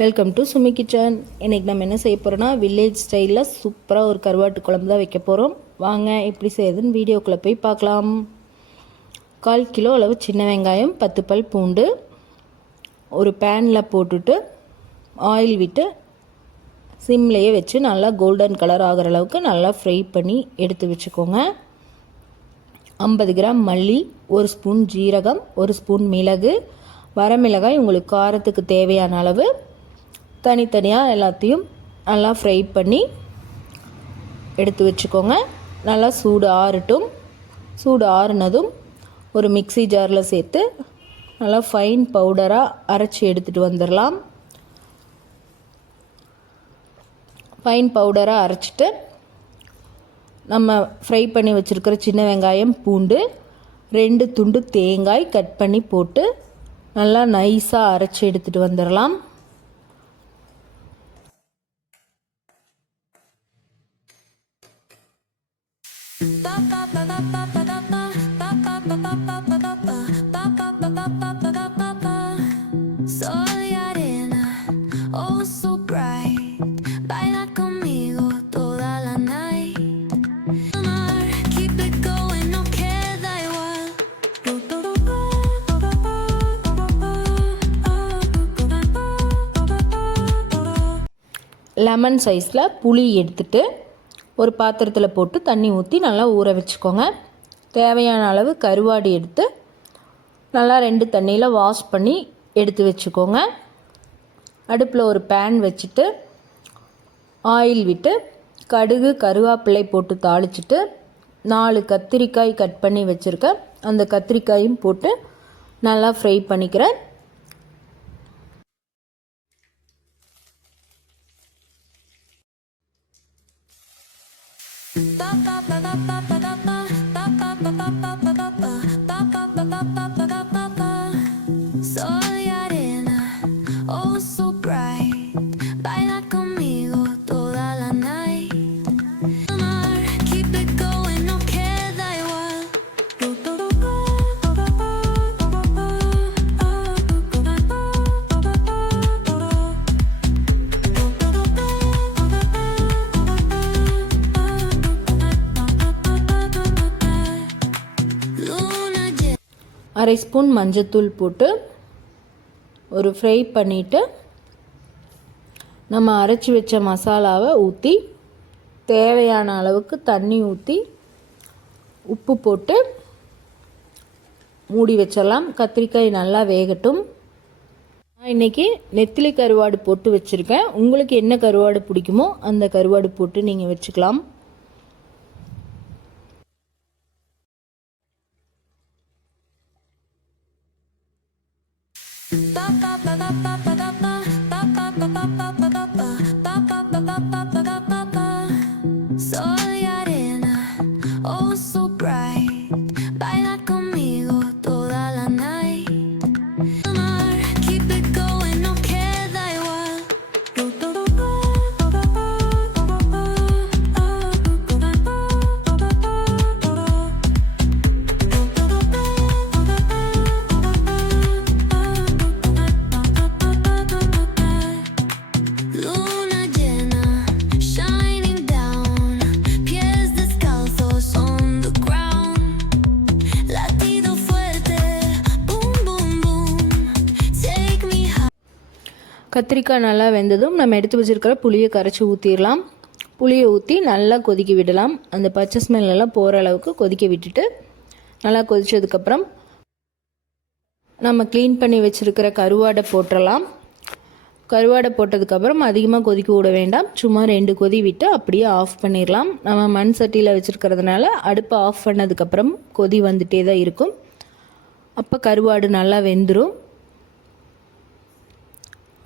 Welcome to Sumi kitchen. இன்றைக்கி நம்ம என்ன செய்ய போகிறோன்னா வில்லேஜ் ஸ்டைலில் சூப்பராக ஒரு கருவாட்டு குழம்பு தான் வைக்க போகிறோம். வாங்க எப்படி செய்யுதுன்னு வீடியோக்குள்ளே போய் பார்க்கலாம். 1/4 கிலோ அளவு சின்ன வெங்காயம், 10 பல் பூண்டு ஒரு பேனில் போட்டுட்டு ஆயில் விட்டு சிம்லேயே வச்சு நல்லா கோல்டன் கலர் ஆகிற அளவுக்கு நல்லா ஃப்ரை பண்ணி எடுத்து வச்சுக்கோங்க. 50 கிராம் மல்லி, 1 ஸ்பூன் ஜீரகம், 1 ஸ்பூன் மிளகு, வரமிளகாய் உங்களுக்கு காரத்துக்கு தேவையான அளவு தனித்தனியாக எல்லாத்தையும் நல்லா ஃப்ரை பண்ணி எடுத்து வச்சுக்கோங்க. நல்லா சூடு ஆறட்டும். சூடு ஆறுனதும் ஒரு மிக்ஸி ஜாரில் சேர்த்து நல்லா ஃபைன் பவுடராக அரைச்சி எடுத்துகிட்டு வந்துடலாம். ஃபைன் பவுடராக அரைச்சிட்டு நம்ம ஃப்ரை பண்ணி வச்சுருக்கிற சின்ன வெங்காயம், பூண்டு, 2 துண்டு தேங்காய் கட் பண்ணி போட்டு நல்லா நைஸாக அரைச்சி எடுத்துகிட்டு வந்துடலாம். லெமன் சைஸில் புளி எடுத்துட்டு ஒரு பாத்திரத்தில் போட்டு தண்ணி ஊற்றி நல்லா ஊற வச்சுக்கோங்க. தேவையான அளவு கருவாடு எடுத்து நல்லா 2 தண்ணியில் வாஷ் பண்ணி எடுத்து வச்சுக்கோங்க. அடுப்பில் ஒரு பேன் வச்சுட்டு ஆயில் விட்டு கடுகு, கருவேப்பிலை போட்டு தாளிச்சிட்டு 4 கத்திரிக்காய் கட் பண்ணி வச்சுருக்கேன். அந்த கத்திரிக்காயும் போட்டு நல்லா ஃப்ரை பண்ணிக்கிறேன். அரை ஸ்பூன் மஞ்சத்தூள் போட்டு ஒரு ஃப்ரை பண்ணிவிட்டு நம்ம அரைச்சி வச்ச மசாலாவை ஊற்றி தேவையான அளவுக்கு தண்ணி ஊற்றி உப்பு போட்டு மூடி வச்சிடலாம். கத்திரிக்காய் நல்லா வேகட்டும். நான் இன்றைக்கி நெத்திலி கருவாடு போட்டு வச்சுருக்கேன். உங்களுக்கு என்ன கருவாடு பிடிக்குமோ அந்த கருவாடு போட்டு நீங்கள் வச்சுக்கலாம். கத்திரிக்காய் நல்லா வெந்ததும் நம்ம எடுத்து வச்சுருக்கிற புளியை கரைச்சி ஊற்றிடலாம். புளியை ஊற்றி நல்லா கொதிக்க விடலாம். அந்த பச்சை ஸ்மெல்லாம் போகிற அளவுக்கு கொதிக்க விட்டுட்டு நல்லா கொதித்ததுக்கப்புறம் நம்ம க்ளீன் பண்ணி வச்சுருக்கிற கருவாடை போட்டுடலாம். கருவாடை போட்டதுக்கப்புறம் அதிகமாக கொதிக்க விட வேண்டாம். சும்மா 2 கொதி விட்டு அப்படியே ஆஃப் பண்ணிடலாம். நம்ம மண் சட்டியில் வச்சுருக்கிறதுனால அடுப்பை ஆஃப் பண்ணதுக்கப்புறம் கொதி வந்துகிட்டே தான் இருக்கும். அப்போ கருவாடு நல்லா வெந்துடும்.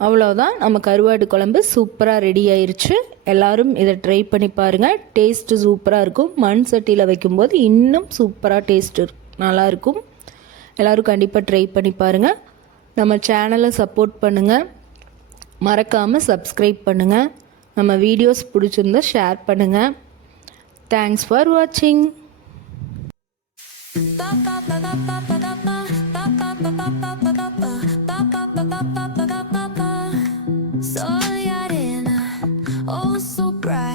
அவ்வளோதான், நம்ம கருவாடு குழம்பு சூப்பராக ரெடி ஆயிடுச்சு. எல்லோரும் இதை ட்ரை பண்ணி பாருங்கள். டேஸ்ட்டு சூப்பராக இருக்கும். மண் சட்டியில் வைக்கும்போது இன்னும் சூப்பராக டேஸ்ட்டு நல்லாயிருக்கும். எல்லோரும் கண்டிப்பாக ட்ரை பண்ணி பாருங்கள். நம்ம சேனலை சப்போர்ட் பண்ணுங்கள். மறக்காமல் சப்ஸ்கிரைப் பண்ணுங்கள். நம்ம வீடியோஸ் பிடிச்சிருந்தா ஷேர் பண்ணுங்கள். தேங்க்ஸ் ஃபார் வாட்சிங். was so bright.